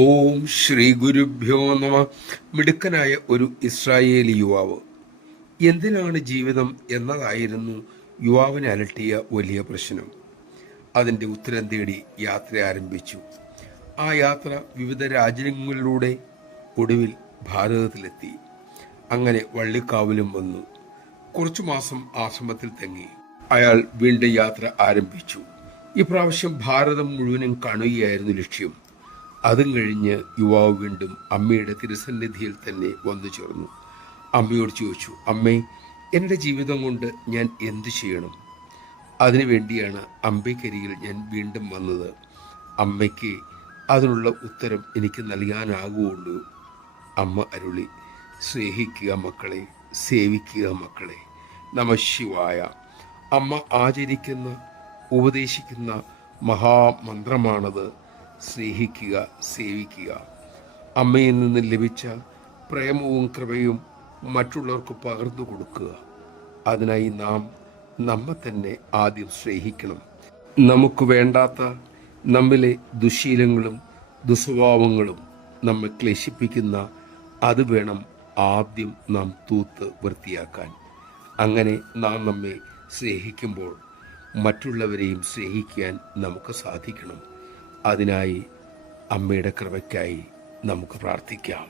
ഓം ശ്രീ ഗുരുഭ്യോ നമ. മിടുക്കനായ ഒരു ഇസ്രായേലി യുവാവ്. എന്തിനാണ് ജീവിതം എന്നതായിരുന്നു യുവാവിനെ അലട്ടിയ വലിയ പ്രശ്നം. അതിൻ്റെ ഉത്തരം തേടി യാത്ര ആരംഭിച്ചു. ആ യാത്ര വിവിധ രാജ്യങ്ങളിലൂടെ ഒടുവിൽ ഭാരതത്തിലെത്തി. അങ്ങനെ വള്ളിക്കാവിലും വന്നു. കുറച്ചു മാസം ആശ്രമത്തിൽ തങ്ങി. അയാൾ വീണ്ടും യാത്ര ആരംഭിച്ചു. ഇപ്രാവശ്യം ഭാരതം മുഴുവനും കാണുകയായിരുന്നു ലക്ഷ്യം. അതും കഴിഞ്ഞ് യുവാവ് വീണ്ടും അമ്മയുടെ തിരുസന്നിധിയിൽ തന്നെ വന്നു ചേർന്നു. അമ്മയോട് ചോദിച്ചു, അമ്മേ, എൻ്റെ ജീവിതം കൊണ്ട് ഞാൻ എന്തു ചെയ്യണം? അതിനുവേണ്ടിയാണ് അമ്മയ്ക്കരികിൽ ഞാൻ വീണ്ടും വന്നത്. അമ്മയ്ക്ക് അതിനുള്ള ഉത്തരം എനിക്ക് നൽകാനാകുകയുള്ളൂ. അമ്മ അരുളി, സ്നേഹിക്കുക മക്കളെ, സേവിക്കുക മക്കളെ. നമഃശിവായ. അമ്മ ആചരിക്കുന്ന, ഉപദേശിക്കുന്ന മഹാമന്ത്രമാണത്. സ്നേഹിക്കുക, സേവിക്കുക. അമ്മയിൽ നിന്ന് ലഭിച്ച പ്രേമവും കൃപയും മറ്റുള്ളവർക്ക് പകർന്നു കൊടുക്കുക. അതിനായി നാം നമ്മെ തന്നെ ആദ്യം സ്നേഹിക്കണം. നമുക്ക് വേണ്ടാത്ത നമ്മിലെ ദുശീലങ്ങളും ദുസ്വഭാവങ്ങളും നമ്മെ ക്ലേശിപ്പിക്കുന്ന അത് വേണം ആദ്യം നാം തൂത്ത് വൃത്തിയാക്കാൻ. അങ്ങനെ നാം നമ്മെ സ്നേഹിക്കുമ്പോൾ മറ്റുള്ളവരെയും സ്നേഹിക്കാൻ നമുക്ക് സാധിക്കണം. അതിനായി അമ്മയുടെ കൃപയ്ക്കായി നമുക്ക് പ്രാർത്ഥിക്കാം.